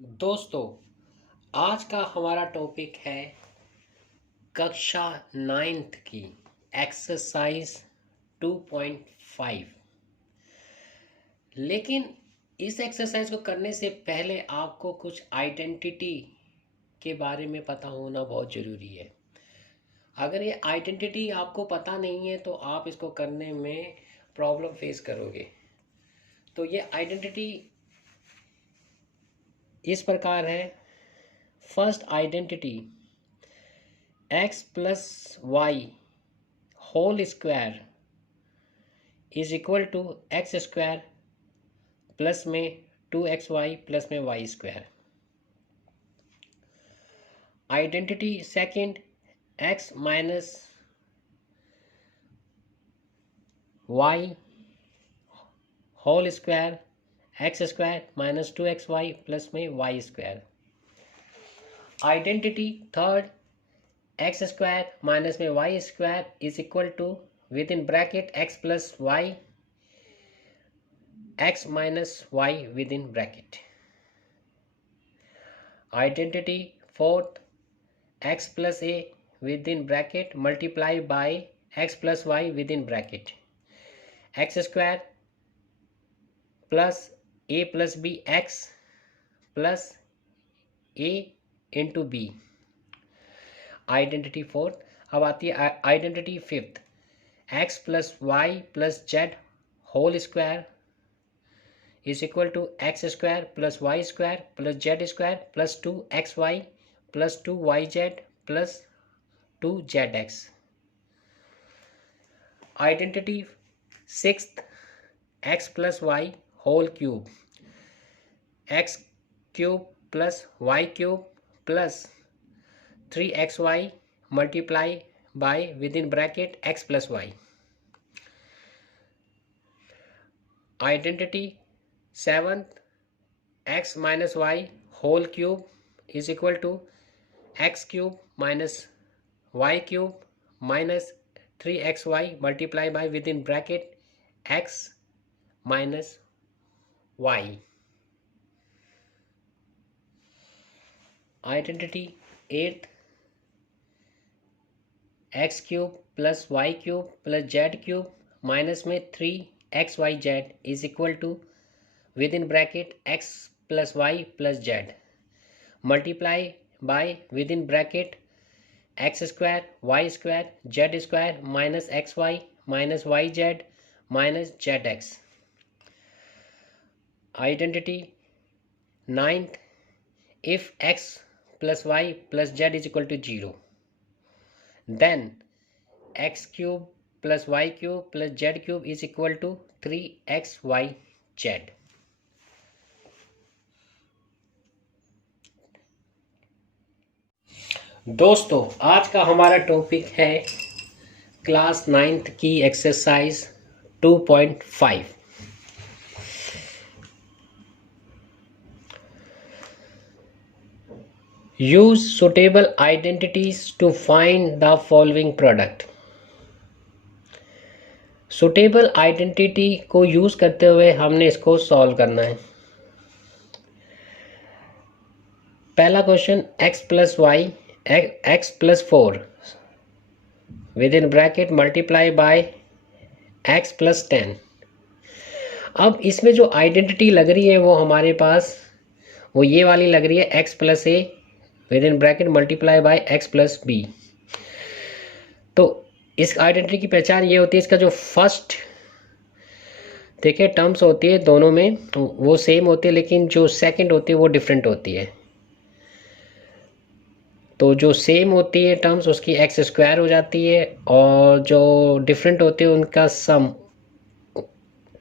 दोस्तों, आज का हमारा टॉपिक है कक्षा 9th की एक्सरसाइज 2.5। लेकिन इस एक्सरसाइज को करने से पहले आपको कुछ आइडेंटिटी के बारे में पता होना बहुत ज़रूरी है। अगर ये आइडेंटिटी आपको पता नहीं है तो आप इसको करने में प्रॉब्लम फेस करोगे। तो ये आइडेंटिटी इस प्रकार है। First identity, x plus y whole square is equal to x square plus में 2xy प्लस में y square. Identity second, x minus y whole square x square minus 2xy plus में y square. Identity third, x square minus में y square is equal to within bracket x plus y x minus y within bracket. Identity fourth, x plus a within bracket multiply by x plus y within bracket. X square plus a plus b x plus a into b. Identity fourth. अब आती है identity fifth, x plus y plus z whole square is equal to x square plus y square plus z square plus 2xy plus 2yz plus 2zx. Identity sixth, x plus y whole cube, x cube plus y cube plus 3xy multiply by within bracket x plus y. Identity seventh, x minus y whole cube is equal to x cube minus y cube minus 3xy multiply by within bracket x minus y. Identity eighth, x cube plus y cube plus z cube minus में 3xyz is equal to within bracket x plus y plus z multiply by within bracket x square y square z square minus xy minus yz minus zx. Identity ninth, if x plus y plus z is equal to 0, then x cube plus y cube plus z cube is equal to 3xyz. दोस्तों, आज का हमारा topic है class 9th की exercise 2.5। Use suitable identities to find the following product. Suitable identity को use करते हुए हमने इसको सॉल्व करना है। पहला question, x plus y x plus 4 within bracket multiply by x plus 10। अब इसमें जो आइडेंटिटी लग रही है वो हमारे पास वो ये वाली लग रही है, x plus a within bracket multiply by x plus b. तो इस आइडेंटिटी की पहचान ये होती है, इसका जो फर्स्ट देखिए टर्म्स होती है दोनों में तो वो सेम होती है, लेकिन जो सेकंड होती है वो डिफरेंट होती है। तो जो सेम होती है टर्म्स उसकी एक्स स्क्वायर हो जाती है और जो डिफरेंट होते हैं उनका सम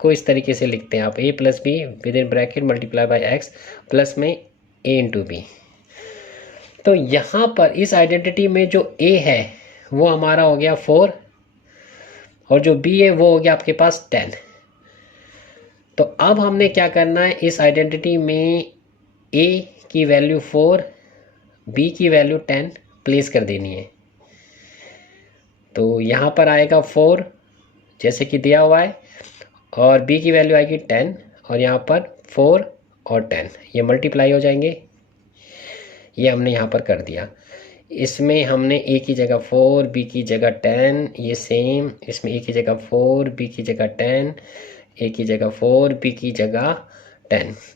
को इस तरीके से लिखते हैं आप, a plus be with in bracket multiply by x plus में a इंटू बी। तो यहाँ पर इस आइडेंटिटी में जो a है वो हमारा हो गया 4 और जो b है वो हो गया आपके पास 10। तो अब हमने क्या करना है, इस आइडेंटिटी में a की वैल्यू 4 b की वैल्यू 10 प्लेस कर देनी है। तो यहाँ पर आएगा 4 जैसे कि दिया हुआ है और b की वैल्यू आएगी 10 और यहाँ पर 4 और 10, ये मल्टीप्लाई हो जाएंगे। ये हमने यहाँ पर कर दिया। इसमें हमने a की जगह 4, b की जगह 10, ये सेम इसमें a की जगह 4, b की जगह 10, a की जगह 4, b की जगह 10।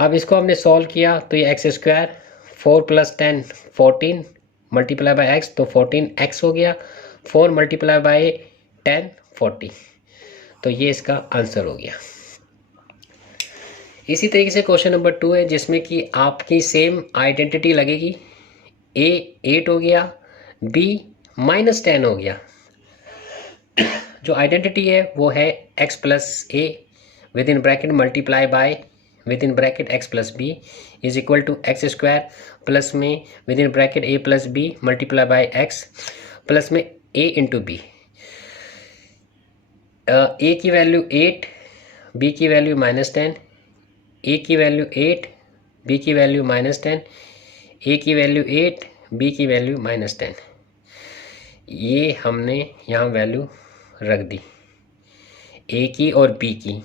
अब इसको हमने सॉल्व किया तो ये x square 4 + 10 14 multiply by x, तो 14x हो गया। 4 मल्टीप्लाई बाय 10 40, तो ये इसका आंसर हो गया। इसी तरीके से क्वेश्चन नंबर 2 है जिसमें कि आपकी सेम आइडेंटिटी लगेगी। a 8 हो गया, b -10 हो गया। जो आइडेंटिटी है वो है x + a within bracket multiply by within bracket x + b is equal to x square plus में within bracket a + b multiply by x plus में a इंटू b। a की value 8, b की value -10, a की value 8, b की value -10, a की value 8, b की value -10। ये हमने यहाँ वैल्यू रख दी a की और b की।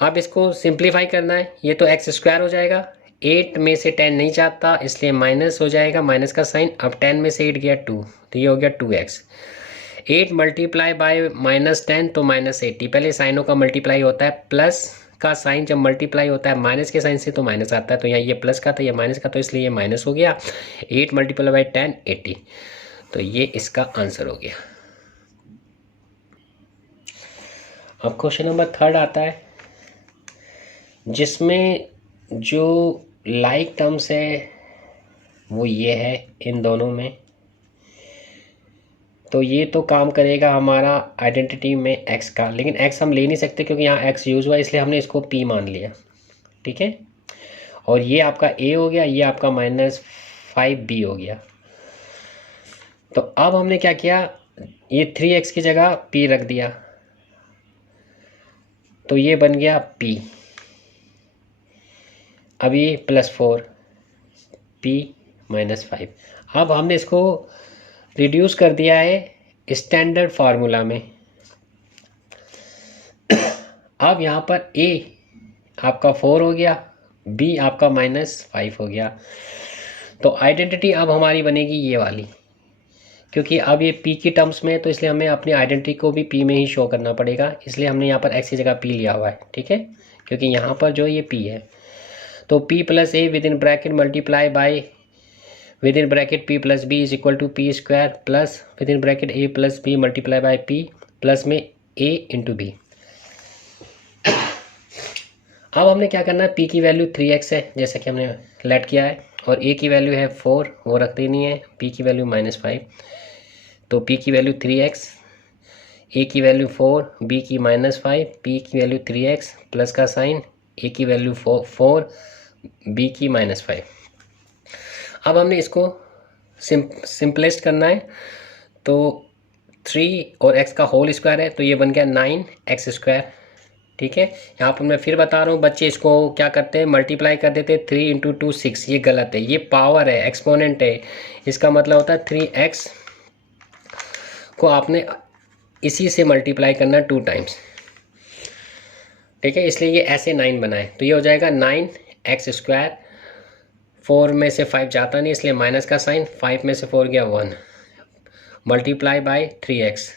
अब इसको सिंप्लीफाई करना है, ये तो एक्स स्क्वायर हो जाएगा। 8 में से 10 नहीं जाता इसलिए माइनस हो जाएगा, माइनस का साइन। अब 10 में से 8 गया 2, तो ये हो गया 2x। 8 मल्टीप्लाई बाय -10 तो -80। पहले साइनों का मल्टीप्लाई होता है, प्लस का साइन जब मल्टीप्लाई होता है माइनस के साइन से तो माइनस आता है। तो यहाँ ये प्लस का था, ये माइनस का, तो इसलिए ये माइनस हो गया। 8 मल्टीप्लाई बाय 10 80, तो ये इसका आंसर हो गया। अब क्वेश्चन नंबर 3 आता है जिसमें जो लाइक टर्म्स है वो ये है इन दोनों में। तो ये तो काम करेगा हमारा आइडेंटिटी में x का, लेकिन x हम ले नहीं सकते क्योंकि यहाँ x यूज़ हुआ, इसलिए हमने इसको p मान लिया। ठीक है, और ये आपका a हो गया, ये आपका -5b हो गया। तो अब हमने क्या किया, ये 3x की जगह p रख दिया, तो ये बन गया p। अब ये +4 p -5। अब हमने इसको रिड्यूस कर दिया है स्टैंडर्ड फार्मूला में। अब यहाँ पर a आपका 4 हो गया, b आपका -5 हो गया। तो आइडेंटिटी अब हमारी बनेगी ये वाली, क्योंकि अब ये p की टर्म्स में है तो इसलिए हमें अपनी आइडेंटिटी को भी p में ही शो करना पड़ेगा, इसलिए हमने यहाँ पर x की जगह p लिया हुआ है। ठीक है, क्योंकि यहाँ पर जो ये p है, तो p + a within bracket multiply by within bracket p + b is equal to p square plus within bracket a + b multiply by p plus में a इंटू b। अब हमने क्या करना है, p की value 3x है जैसा कि हमने लेट किया है, और a की वैल्यू है 4, वो रख देनी है। p की वैल्यू -5, तो p की वैल्यू 3x, a की वैल्यू 4, b की -5, p की वैल्यू 3x प्लस का साइन, a की वैल्यू 4, b की -5। अब हमने इसको सिंपलेस्ट करना है, तो 3 और x का होल स्क्वायर है, तो ये बन गया 9x²। ठीक है, यहाँ पर मैं फिर बता रहा हूँ, बच्चे इसको क्या करते हैं, मल्टीप्लाई कर देते हैं। 3 × 2 6, ये गलत है, ये पावर है, एक्सपोनेंट है। इसका मतलब होता है 3x को आपने इसी से मल्टीप्लाई करना 2 टाइम्स। ठीक है, इसलिए ये ऐसे 9 बनाए, तो ये हो जाएगा 9x²। 4 में से 5 जाता नहीं इसलिए माइनस का साइन, 5 में से 4 गया 1, multiply by 3x।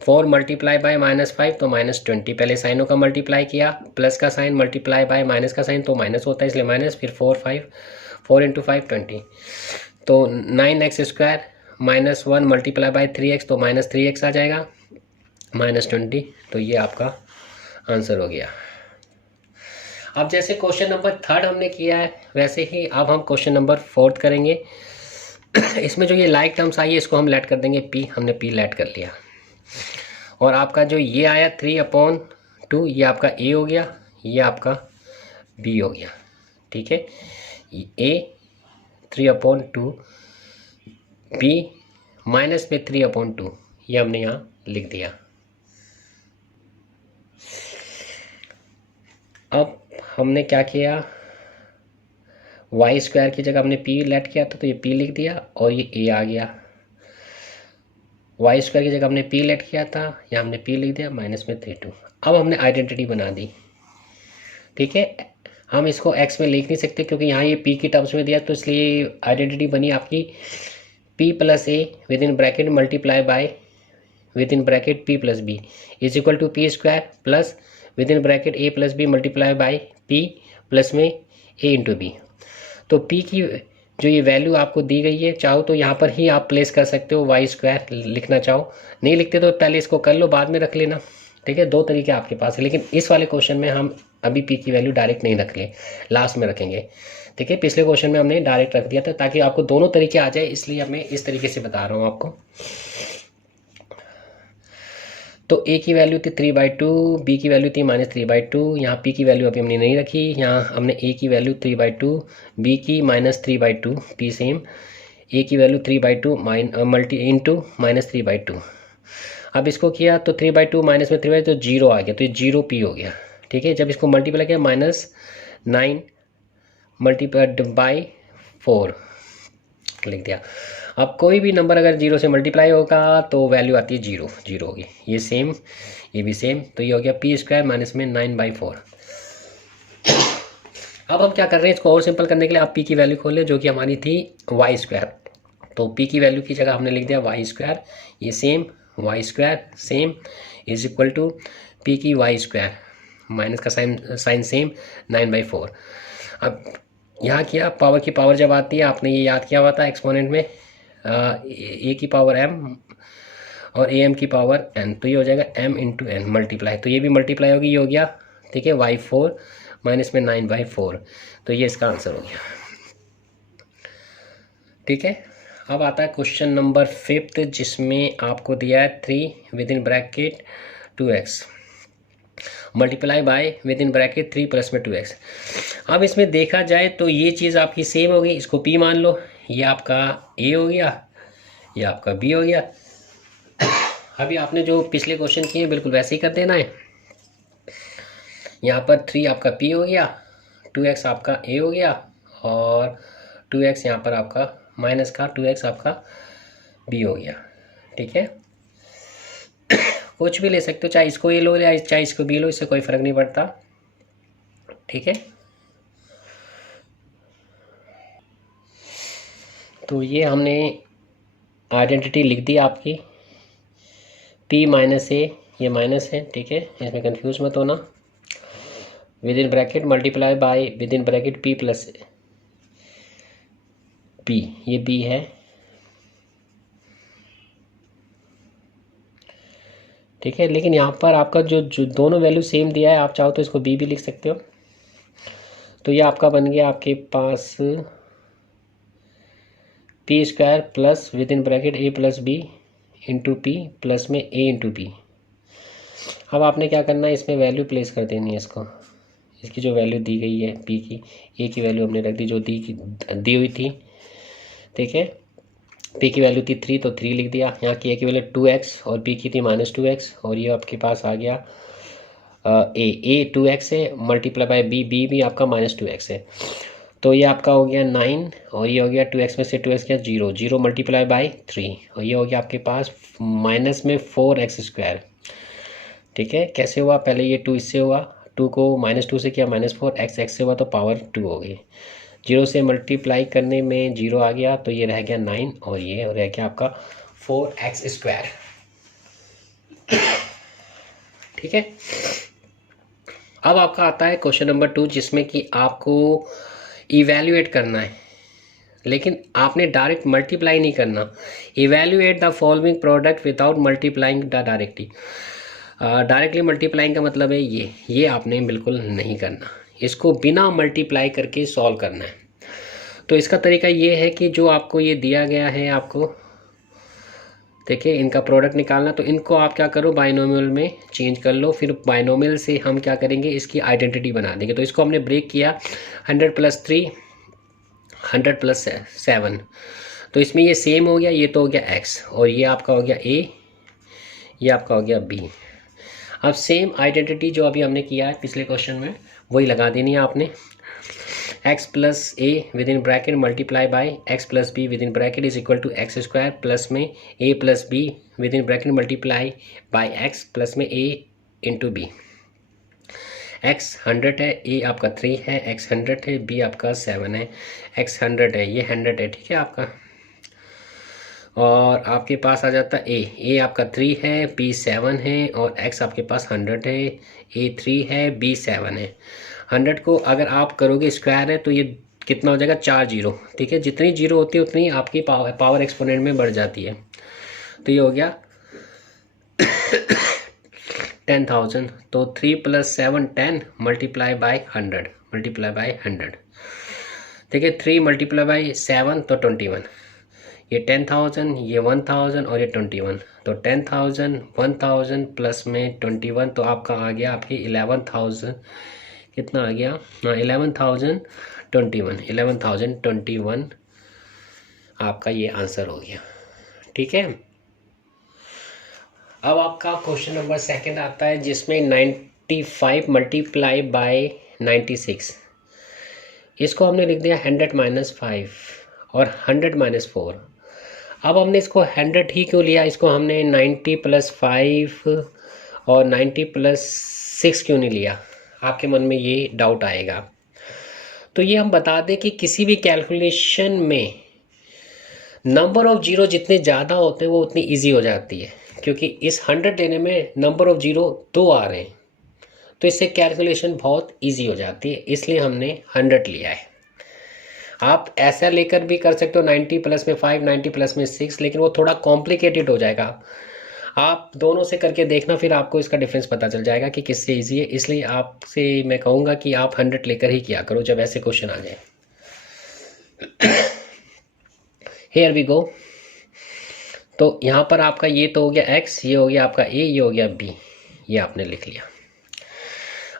4 multiply by -5 तो -20। पहले साइनों का मल्टीप्लाई किया, प्लस का साइन मल्टीप्लाई बाय माइनस का साइन तो माइनस होता है इसलिए माइनस, फिर 4 × 5 20, तो 9x² -1 मल्टीप्लाई बाय 3x तो -3x आ जाएगा, -20। तो ये आपका आंसर हो गया। अब जैसे क्वेश्चन नंबर 3 हमने किया है वैसे ही अब हम क्वेश्चन नंबर 4 करेंगे। इसमें जो ये लाइक टर्म्स आई है इसको हम लेट कर देंगे p, हमने p लेट कर लिया। और आपका जो ये आया 3/2, ये आपका a हो गया, ये आपका b हो गया। ठीक है, a 3/2, b माइनस में 3/2, ये हमने यहाँ लिख दिया। अब हमने क्या किया, y² की जगह हमने p लेट किया था तो ये p लिख दिया, और ये a आ गया। y² की जगह हमने p लेट किया था, यहाँ हमने p लिख दिया, माइनस में 3/2। अब हमने आइडेंटिटी बना दी। ठीक है, हम इसको एक्स में लिख नहीं सकते क्योंकि यहाँ ये पी की टर्म्स में दिया, तो इसलिए आइडेंटिटी बनी आपकी p plus a within bracket multiply by within bracket p plus b is equal to p square plus within bracket A plus b multiply by p plus में ए into b. तो p की जो ये value आपको दी गई है, चाहो तो यहाँ पर ही आप प्लेस कर सकते हो, वाई स्क्वायर लिखना चाहो, नहीं लिखते तो पहले इसको कर लो, बाद में रख लेना। ठीक है, दो तरीके आपके पास है, लेकिन इस वाले क्वेश्चन में हम अभी पी की वैल्यू डायरेक्ट नहीं रख ले, लास्ट में रखेंगे। ठीक है, पिछले क्वेश्चन में हमने डायरेक्ट रख दिया था ताकि आपको दोनों तरीके आ जाए, इसलिए मैं इस तरीके से बता रहा हूँ आपको। तो ए की वैल्यू थी 3/2, बी की वैल्यू थी -3/2, यहाँ पी की वैल्यू अभी हमने नहीं रखी, यहाँ हमने ए की वैल्यू 3/2, बी की -3/2, पी सेम, ए की वैल्यू 3/2 मल्टी इंटू -3/2। अब इसको किया तो 3/2 माइनस में 3/2 तो 0 आ गया, तो ये 0 पी हो गया। ठीक है, जब इसको मल्टीप्लाई किया -9 मल्टीप्लाइड बाई 4 लिख दिया। अब कोई भी नंबर अगर 0 से मल्टीप्लाई होगा तो वैल्यू आती है 0, 0 होगी। ये सेम, ये भी सेम, तो ये हो गया पी स्क्वायर माइनस में 9/4। अब हम क्या कर रहे हैं, इसको और सिंपल करने के लिए आप पी की वैल्यू खोल लें जो कि हमारी थी वाई स्क्वायर। तो पी की वैल्यू की जगह हमने लिख दिया वाई स्क्वायर, ये same y square same is equal to p की वाई स्क्वायर, माइनस का साइन सेम 9/4। अब यहाँ किया, पावर की पावर जब आती है, आपने ये याद किया हुआ था एक्सपोनेंट में, ए की पावर m और ए एम की पावर n, तो ये हो जाएगा m इंटू एन मल्टीप्लाई, तो ये भी मल्टीप्लाई होगी, ये हो गया। ठीक है, y4 माइनस में 9/4, तो ये इसका आंसर हो गया। ठीक है, अब आता है क्वेश्चन नंबर 5 जिसमें आपको दिया है 3 with in bracket 2x multiply by within bracket 3 plus में 2x। अब इसमें देखा जाए तो ये चीज़ आपकी सेम होगी, इसको p मान लो, ये आपका a हो गया, ये आपका b हो गया। अभी आपने जो पिछले क्वेश्चन किए बिल्कुल वैसे ही कर देना है। यहाँ पर 3 आपका p हो गया, 2x आपका a हो गया, और 2x यहाँ पर आपका माइनस का 2x आपका b हो गया। ठीक है, कुछ भी ले सकते हो, चाहे इसको ए लो या चाहे इसको बी लो, इससे कोई फ़र्क नहीं पड़ता। ठीक है, तो ये हमने आइडेंटिटी लिख दी आपकी, p माइनस ए, ये माइनस है। ठीक है, इसमें कंफ्यूज मत होना, with in bracket multiply by within bracket p plus p, ये b है। ठीक है, लेकिन यहाँ पर आपका जो दोनों वैल्यू सेम दिया है, आप चाहो तो इसको b भी लिख सकते हो। तो ये आपका बन गया आपके पास P square plus within bracket ए plus B into P plus में ए इंटू बी। अब आपने क्या करना है, इसमें वैल्यू प्लेस कर देनी है इसको, इसकी जो वैल्यू दी गई है पी की, ए की वैल्यू हमने रख दी जो दी हुई थी। ठीक है, पी की वैल्यू थी 3 तो 3 लिख दिया, यहाँ की ए की वैल्यू 2x और पी की थी -2x, और ये आपके पास आ गया ए 2x है मल्टीप्लाई बाय बी भी आपका -2x है, तो ये आपका हो गया 9, और ये हो गया 2x में से 2x क्या 0, 0 मल्टीप्लाई बाय 3, और ये हो गया आपके पास माइनस में 4x²। ठीक है, कैसे हुआ, पहले ये 2 इससे हुआ, 2 को -2 से किया -4, x से हुआ तो पावर 2 हो गई, 0 से मल्टीप्लाई करने में 0 आ गया, तो ये रह गया 9, और ये रह गया आपका 4x²। ठीक है, अब आपका आता है क्वेश्चन नंबर 2 जिसमें कि आपको इवैल्यूएट करना है, लेकिन आपने डायरेक्ट मल्टीप्लाई नहीं करना। Evaluate the following product without multiplying the directly. Directly multiplying का मतलब है ये आपने बिल्कुल नहीं करना, इसको बिना मल्टीप्लाई करके सॉल्व करना है। तो इसका तरीका ये है कि जो आपको ये दिया गया है, आपको देखिए इनका प्रोडक्ट निकालना, तो इनको आप क्या करो बाइनोमियल में चेंज कर लो, फिर बाइनोमियल से हम क्या करेंगे, इसकी आइडेंटिटी बना देंगे। तो इसको हमने ब्रेक किया 100 + 3 100 + 7, तो इसमें ये सेम हो गया, ये तो हो गया x, और ये आपका हो गया a, ये आपका हो गया b। अब सेम आइडेंटिटी जो अभी हमने किया है पिछले क्वेश्चन में वही लगा देनी है आपने, x + a within bracket multiply by x + b within bracket is equal to x² plus में a + b within bracket multiply by x plus में a इंटू बी। x 100 है, a आपका 3 है, x 100 है, b आपका 7 है, x 100 है, ये 100 है, ठीक है आपका। और आपके पास आ जाता ए आपका 3 है, b 7 है और x आपके पास 100 है, a 3 है, b 7 है। 100 को अगर आप करोगे स्क्वायर है तो ये कितना हो जाएगा, 4 जीरो, ठीक है। जितनी जीरो होती है उतनी आपकी पावर एक्सपोनेंट में बढ़ जाती है। तो ये हो गया 10,000। तो 3 + 7 10 मल्टीप्लाई बाय 100, ठीक है। 3 × 7 तो 21, ये 10,000, ये 1,000 और ये 21। तो 10,000 1,000 प्लस में 21 तो आपका आ गया आपकी 11,000, कितना आ गया, हाँ 11,021 आपका ये आंसर हो गया, ठीक है। अब आपका क्वेश्चन नंबर सेकंड आता है जिसमें 95 मल्टीप्लाई बाय 96, इसको हमने लिख दिया 100 - 5 और 100 - 4। अब हमने इसको 100 ही क्यों लिया, इसको हमने 90 + 5 और 90 + 6 क्यों नहीं लिया, आपके मन में ये डाउट आएगा। तो ये हम बता दें कि किसी भी कैलकुलेशन में नंबर ऑफ जीरो जितने ज़्यादा होते हैं वो उतनी इजी हो जाती है, क्योंकि इस 100 लेने में नंबर ऑफ जीरो 2 आ रहे हैं, तो इससे कैलकुलेशन बहुत इजी हो जाती है, इसलिए हमने 100 लिया है। आप ऐसा लेकर भी कर सकते हो 90 + में 5 90 + में 6, लेकिन वो थोड़ा कॉम्प्लिकेटेड हो जाएगा। आप दोनों से करके देखना, फिर आपको इसका डिफरेंस पता चल जाएगा कि किससे इजी है। इसलिए आपसे मैं कहूँगा कि आप 100 लेकर ही किया करो जब ऐसे क्वेश्चन आ जाए। Here we go. तो यहाँ पर आपका ये तो हो गया x, ये हो गया आपका a, ये हो गया b, ये आपने लिख लिया।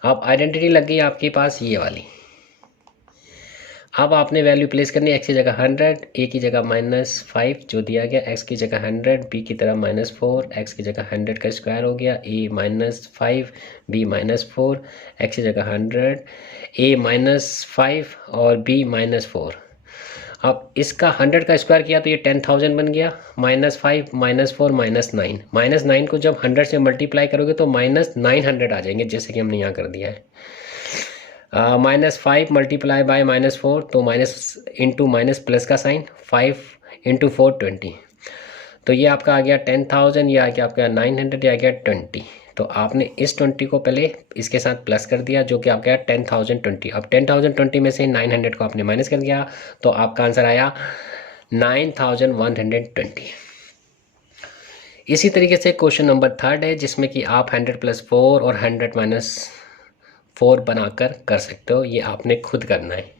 अब आइडेंटिटी लग गई आपके पास ये वाली। अब आपने वैल्यू प्लेस करनी है, x की जगह 100, a की जगह -5 जो दिया गया, x की जगह 100, b की तरह -4, x की जगह 100 का स्क्वायर हो गया, a -5 b -4, x की जगह 100, a -5 और b -4। अब इसका 100 का स्क्वायर किया तो ये 10,000 बन गया, -5 -4 -9, -9 को जब 100 से मल्टीप्लाई करोगे तो -900 आ जाएंगे, जैसे कि हमने यहाँ कर दिया है। -5 मल्टीप्लाई बाय -4 तो माइनस इंटू माइनस प्लस का साइन, 5 × 4 20, तो ये आपका आ गया 10,000, ये आ गया आपका 900, ये आ गया 20। तो आपने इस 20 को पहले इसके साथ प्लस कर दिया जो कि आपका 10,020। अब 10,020 में से 900 को आपने माइनस कर दिया तो आपका आंसर आया 9,120। इसी तरीके से क्वेश्चन नंबर थर्ड है जिसमें कि आप 100 + 4 और 100 - 4 बनाकर कर सकते हो, ये आपने खुद करना है,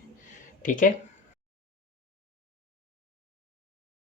ठीक है।